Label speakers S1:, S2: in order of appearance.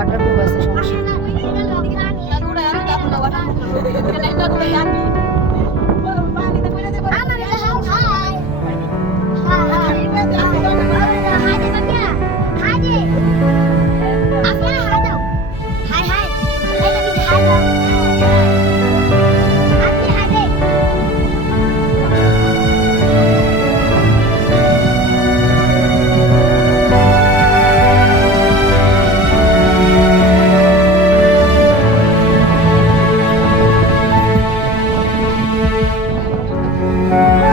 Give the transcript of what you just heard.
S1: Waterproof असं
S2: Thank you.